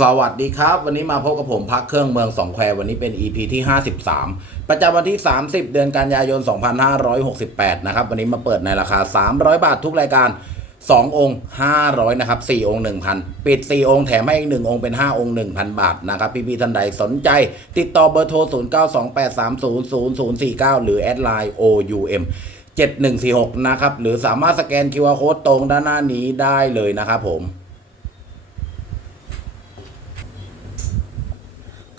สวัสดีครับ วันนี้มาพบกับผมพักเครื่องเมืองสองแคววันนี้เป็น EP ที่ 53 ประจำวันที่ 30 เดือนกันยายน 2568 นะครับ วันนี้มาเปิดในราคา 300 บาททุกรายการ 2 องค์ 500 นะครับ 4 องค์ 1,000 ปิด 4 องค์แถมให้อีก 1 องค์เป็น 5 องค์ 1,000 บาทนะครับพี่ๆท่านใดสนใจ ติดต่อเบอร์โทร 0928300049 หรือแอดไลน์ OUM 7146 นะครับ หรือสามารถสแกน QR Code ตรงด้านหน้านี้ได้เลยนะครับผม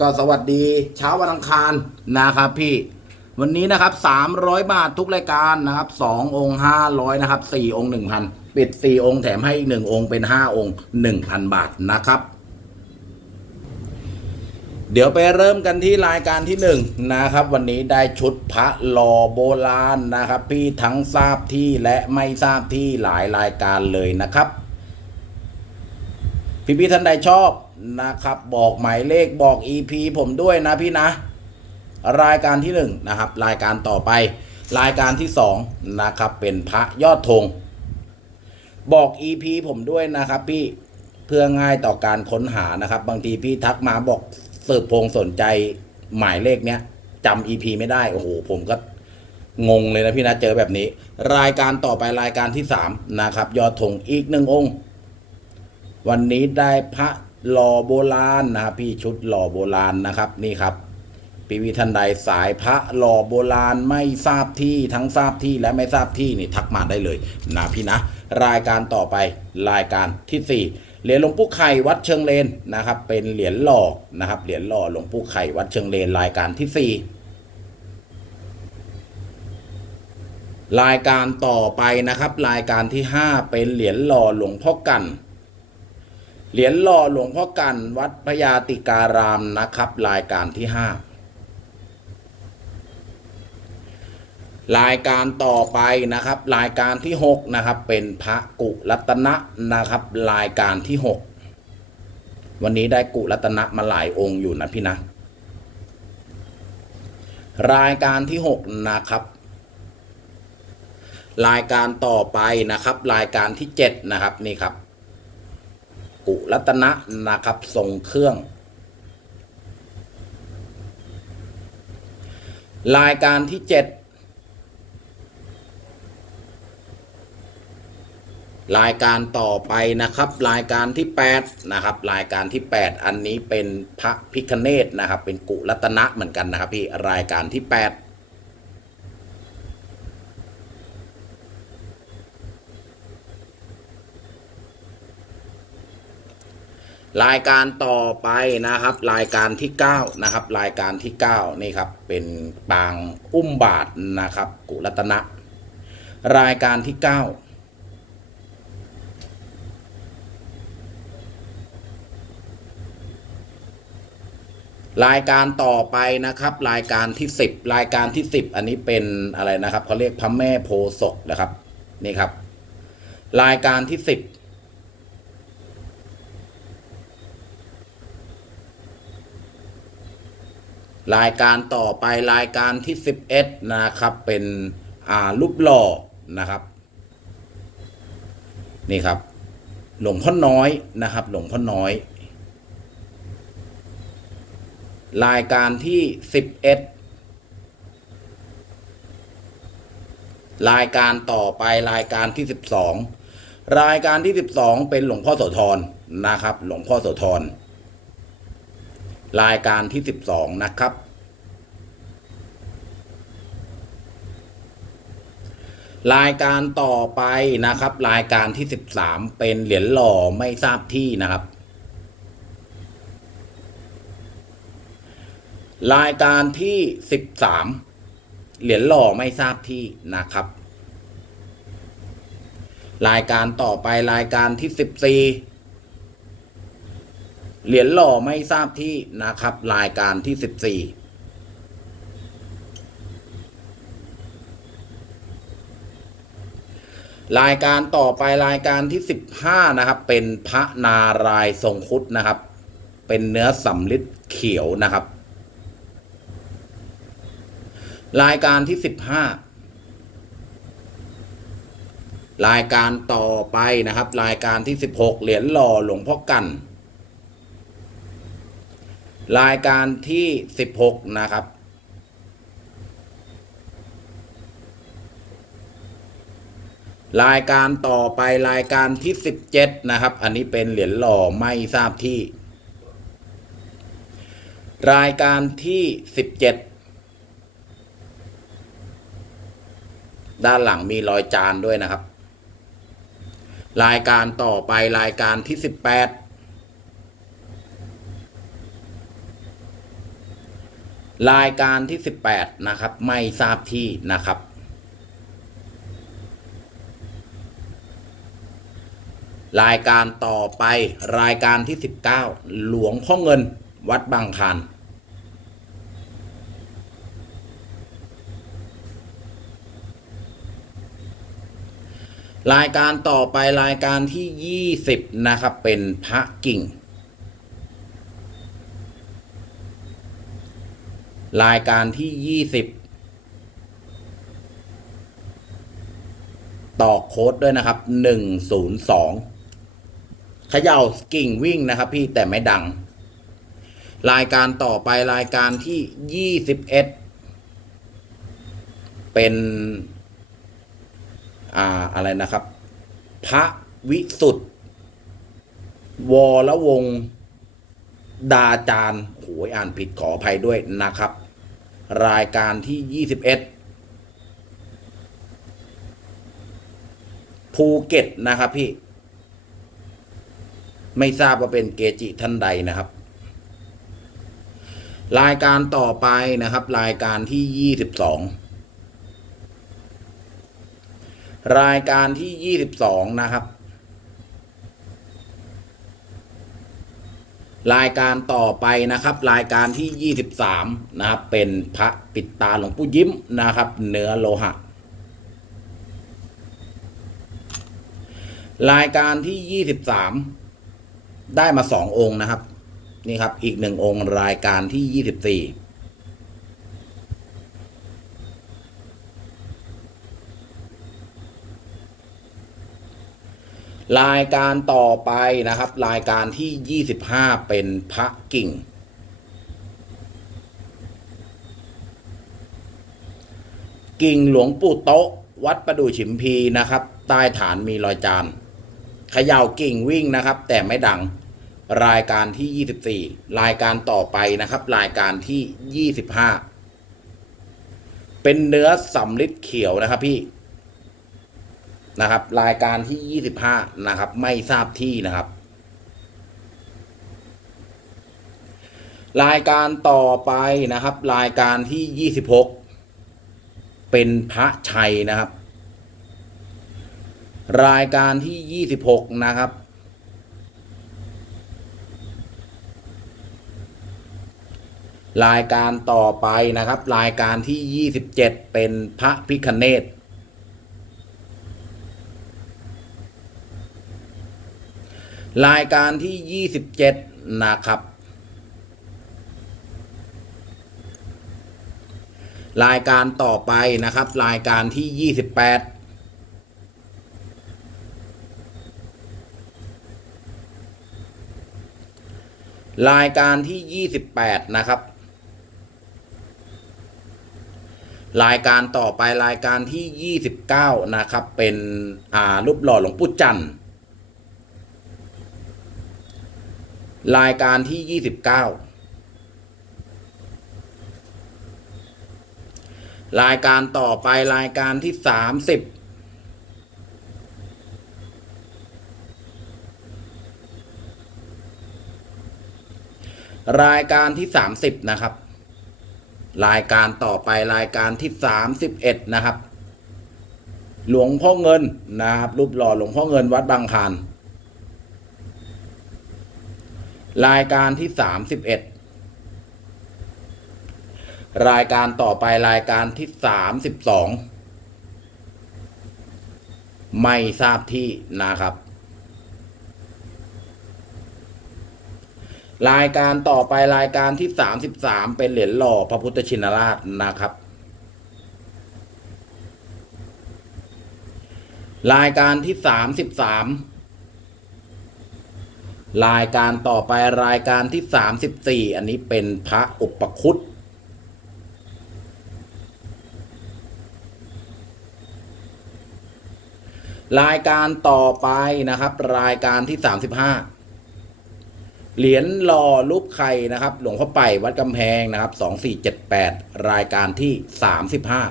ก็สวัสดีเช้าวันอังคารนะครับพี่ วันนี้นะครับ300 บาททุกรายการนะครับ2องค์500นะครับ4องค์1,000 ปิด 4 องค์แถมให้อีก1องค์เป็น 5 องค์ 1,000 บาทนะครับ เดี๋ยวไปเริ่มกันที่รายการที่1นะครับ วันนี้ได้ชุดพระหล่อโบราณนะครับ พี่ทั้งทราบที่และไม่ทราบที่หลายรายการเลยนะครับ พี่พี่ท่านใดชอบ นะครับ บอกหมายเลขบอก EP ผมด้วยนะพี่นะ รายการที่หนึ่งนะครับ รายการต่อไป รายการที่สองนะครับเป็นพระยอดธงบอก EP ผมด้วยนะครับพี่เพื่อง่ายต่อการค้นหานะครับ บางทีพี่ทักมาบอกสืบพงสนใจหมายเลขเนี้ยจำ EP ไม่ได้โอ้โหผมก็งงเลยนะพี่นะเจอแบบนี้ รายการต่อไปรายการที่สามนะครับยอดธงอีกหนึ่งองค์ วันนี้ได้พระ หล่อโบราณนะพี่ชุดหล่อโบราณนะครับนี่ครับปีวีทันใดสายพระหล่อโบราณไม่ทราบที่ทั้งทราบที่และไม่ทราบที่นี่ทักมาได้เลยนะพี่นะ รายการต่อไปรายการที่สี่เหรียญหลวงปู่ไข่วัดเชิงเลนนะครับ เป็นเหรียญหล่อนะครับเหรียญหล่อหลวงปู่ไข่วัดเชิงเลนรายการที่สี่รายการต่อไปนะครับ รายการที่ห้าเป็นเหรียญหล่อหลวงพ่อกัน เหรียญหล่อหลวงพ่อกันวัดพญาติการามนะครับ รายการที่ห้ารายการต่อไปนะครับ รายการที่หกนะครับ เป็นพระกุรัตนะนะครับ รายการที่หกวันนี้ได้กุรัตนะมาหลายองค์อยู่นะพี่นะ รายการที่หกนะครับรายการต่อไปนะครับ รายการที่เจ็ดนะครับนี่ครับ กุรัตนะนะครับทรงเครื่อง รายการที่เจ็ดรายการต่อไปนะครับ รายการที่8นะครับรายการที่ 8 อันนี้เป็นพระพิคเนตนะครับ เป็นกุรัตนะเหมือนกันนะครับพี่รายการที่ 8 รายการต่อไปนะครับ รายการที่ 9 นะครับ รายการที่ 9 นี่ครับ เป็นปางอุ้มบาทนะครับ กุรัตนะ รายการที่ 9 รายการต่อไปนะครับ รายการที่ 10 รายการที่ 10 อันนี้เป็นอะไรนะครับเขาเรียกพระแม่โพศกนะครับ นี่ครับ รายการที่ 10 รายการต่อไปรายการที่ 11 นะครับ เป็นอ่ารูปหล่อนะครับ นี่ครับ หลวงพ่อน้อยนะครับ หลวงพ่อน้อย รายการที่ 11 รายการต่อไปรายการที่ 12 รายการที่ 12 เป็นหลวงพ่อโสธรนะครับ หลวงพ่อโสธร รายการที่ 12 นะครับ รายการต่อไปนะครับ รายการที่ 13 เป็นเหรียญหล่อไม่ทราบที่นะครับ รายการที่ 13 เหรียญหล่อไม่ทราบที่นะครับ รายการต่อไปรายการที่ 14 เหรียญหล่อไม่ทราบที่นะครับ รายการที่สิบสี่รายการต่อไปรายการที่สิบห้านะครับ เป็นพระนารายทรงคุดนะครับ เป็นเนื้อสำลิดเขียวนะครับ รายการที่สิบห้ารายการต่อไปนะครับ รายการที่สิบหกเหรียญหล่อหลวงพ่อกัน รายการที่ 16 นะครับ รายการต่อไปรายการที่ 17 นะครับ อันนี้เป็นเหรียญหล่อไม่ทราบที่ รายการที่ 17 ด้านหลังมีรอยจานด้วยนะครับ รายการต่อไปรายการที่ 18 รายการที่สิบแปดนะครับ ไม่ทราบที่นะครับ รายการต่อไปรายการที่ 19 หลวงพ่อเงินวัดบางคานรายการต่อไปรายการที่ 20 นะครับ เป็นพระกิ่ง รายการที่20ต่อโค้ดด้วยนะครับ102เขย่ากิ่งวิ่งนะครับ พี่แต่ไม่ดัง รายการต่อไปรายการที่21เป็นอ่าอะไรนะครับ พระวิสุทธ์วรวงดาจารย์โหยอ่านผิดขออภัยด้วยนะครับ รายการที่ 21 ภูเก็ตนะครับพี่ ไม่ทราบว่าเป็นเกจิท่านใดนะครับ รายการต่อไปนะครับ รายการที่ยี่สิบสองรายการที่ยี่สิบสองนะครับ รายการต่อไปนะครับ รายการที่ 23 นะครับเป็นพระปิดตาหลวงปู่ยิ้มนะครับ เนื้อโลหะ รายการที่ 23 ได้มา 2 องค์นะครับ นี่ครับอีกหนึ่งองค์รายการที่ 24 รายการต่อไปนะครับ รายการที่ยี่สิบห้าเป็นพระกิ่ง กิ่งหลวงปู่โต๊ะ วัดประดู่ฉิมพีนะครับ ใต้ฐานมีรอยจานเขย่ากิ่งวิ่งนะครับ แต่ไม่ดังรายการที่ 24 รายการต่อไปนะครับ รายการที่ 25 เป็นเนื้อสำลิดเขียวนะครับพี่ นะครับ รายการที่25นะครับ ไม่ทราบที่นะครับ รายการต่อไปนะครับ รายการที่26เป็นพระชัยนะครับ รายการที่26นะครับ รายการต่อไปนะครับ รายการที่27เป็นพระพิคเนต รายการที่ 27 นะครับ รายการต่อไปนะครับ รายการที่ 28รายการที่ 28 นะครับ รายการต่อไปรายการที่ 29 นะครับ เป็นอารูปหล่อหลวงปู่จันทร์ รายการที่ 29 รายการต่อไปรายการที่ 30รายการที่ 30 นะครับ รายการต่อไปรายการที่ 31 นะครับ หลวงพ่อเงินนะครับรูปหล่อหลวงพ่อเงินวัดบางคาน รายการที่31รายการต่อไปรายการที่32ไม่ทราบที่นะครับ รายการต่อไปรายการที่33เป็นเหรียญหล่อพระพุทธชินราชนะครับ รายการที่33 รายการต่อไปรายการที่สามสิบสี่อันนี้เป็นพระอุปคุตรายการต่อไปนะครับ รายการที่สามสิบห้าเหรียญหล่อรูปไข่นะครับ หลวงพ่อไปวัดกำแพงนะครับสองสี่เจ็ดแปดรายการที่สามสิบห้า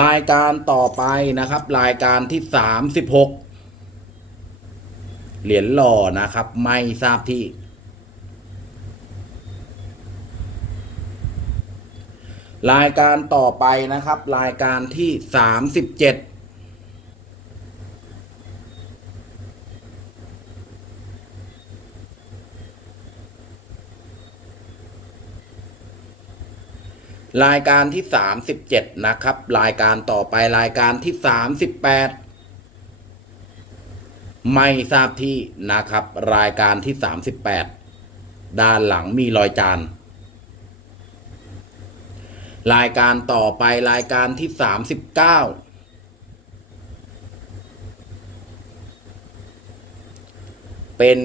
รายการต่อไปนะครับ รายการที่สามสิบหก เหรียญหล่อนะครับ ไม่ทราบที่ รายการต่อไปนะครับ รายการที่สามสิบเจ็ดรายการที่สามสิบเจ็ดนะครับ รายการต่อไปรายการที่สามสิบแปด ไม่ทราบที่นะครับ รายการที่สามสิบแปดด้านหลังมีรอยจาน รายการต่อไปรายการที่สามสิบเก้าเป็น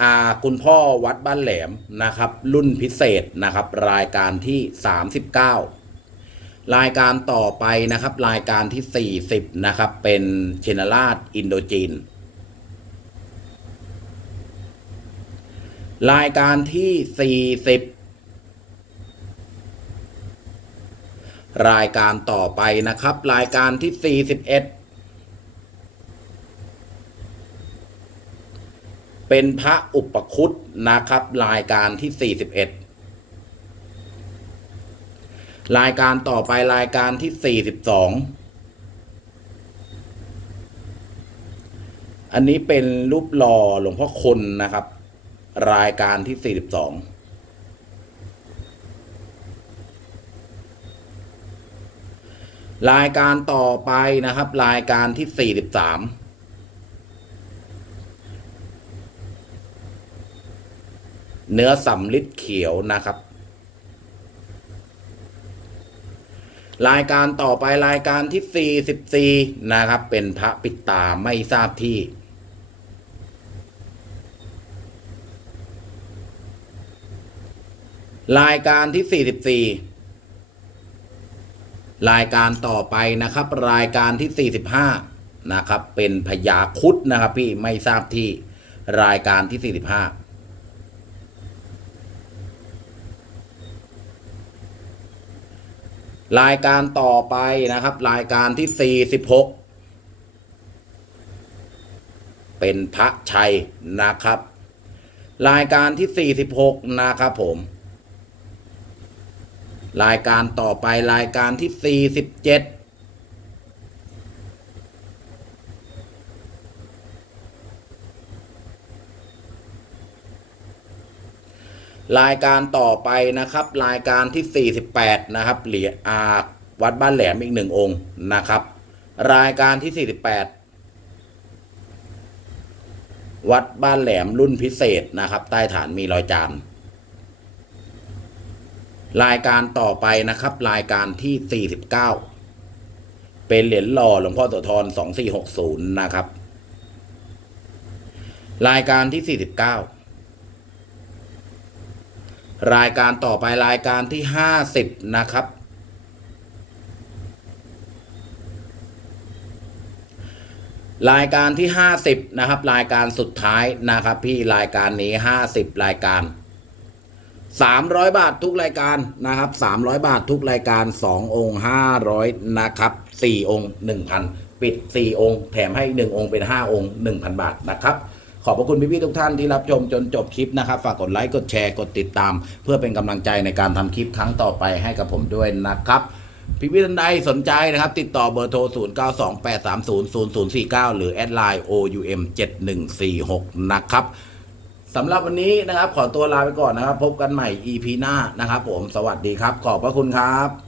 อาคุณพ่อวัดบ้านแหลมนะครับ รุ่นพิเศษนะครับ รายการที่สามสิบเก้ารายการต่อไปนะครับ รายการที่สี่สิบนะครับ เป็นเชนราชอินโดจีน รายการที่สี่สิบรายการต่อไปนะครับ รายการที่ 41 เป็นพระอุปคุตนะครับ รายการที่ 41 รายการต่อไปรายการที่ 42 อันนี้เป็นรูปหล่อหลวงพ่อคนนะครับ รายการที่ 42รายการต่อไปนะครับ รายการที่ 43 เนื้อสำลิดเขียวนะครับ รายการต่อไปรายการที่ 44 นะครับ เป็นพระปิดตาไม่ทราบที่ รายการที่ 44 รายการต่อไปนะครับ รายการที่ 45 นะครับ เป็นพญาคุดนะครับ พี่ไม่ทราบที่รายการที่ 45รายการต่อไปนะครับ รายการที่ 46 เป็นพระชัยนะครับ รายการที่ 46 นะครับผม รายการต่อไปรายการที่ 47รายการต่อไปนะครับ รายการที่ 48 นะครับเหรียญอาวัดบ้านแหลมอีกหนึ่งองค์นะครับ รายการที่ 48 วัดบ้านแหลมรุ่นพิเศษนะครับ ใต้ฐานมีรอยจาน รายการต่อไปนะครับ รายการที่ 49 เป็นเหรียญหล่อหลวงพ่อโสธร2460 นะครับ รายการที่ 49 รายการต่อไปรายการที่ 50 นะครับ รายการที่ 50 นะครับ รายการสุดท้ายนะครับ พี่รายการนี้ 50 รายการ 300 บาททุกรายการนะครับ 300 บาททุกรายการ 2 องค์ 500 นะครับ 4 องค์ 1,000 ปิด 4 องค์ แถมให้ 1 องค์เป็น 5 องค์ 1,000 บาทนะครับขอบพระคุณพี่ๆทุกท่านที่รับชมจนจบคลิปนะครับฝากกดไลค์กดแชร์กดติดตาม เพื่อเป็นกำลังใจในการทำคลิปครั้งต่อไปให้กับผมด้วยนะครับพี่ๆท่านใดสนใจนะครับ ติดต่อเบอร์โทร 0928300049 หรือแอดไลน์ OUM 7146 นะครับ สำหรับวันนี้นะครับ ขอตัวลาไปก่อนนะครับ พบกันใหม่ EP หน้านะครับ ผม สวัสดีครับ ขอบพระคุณครับ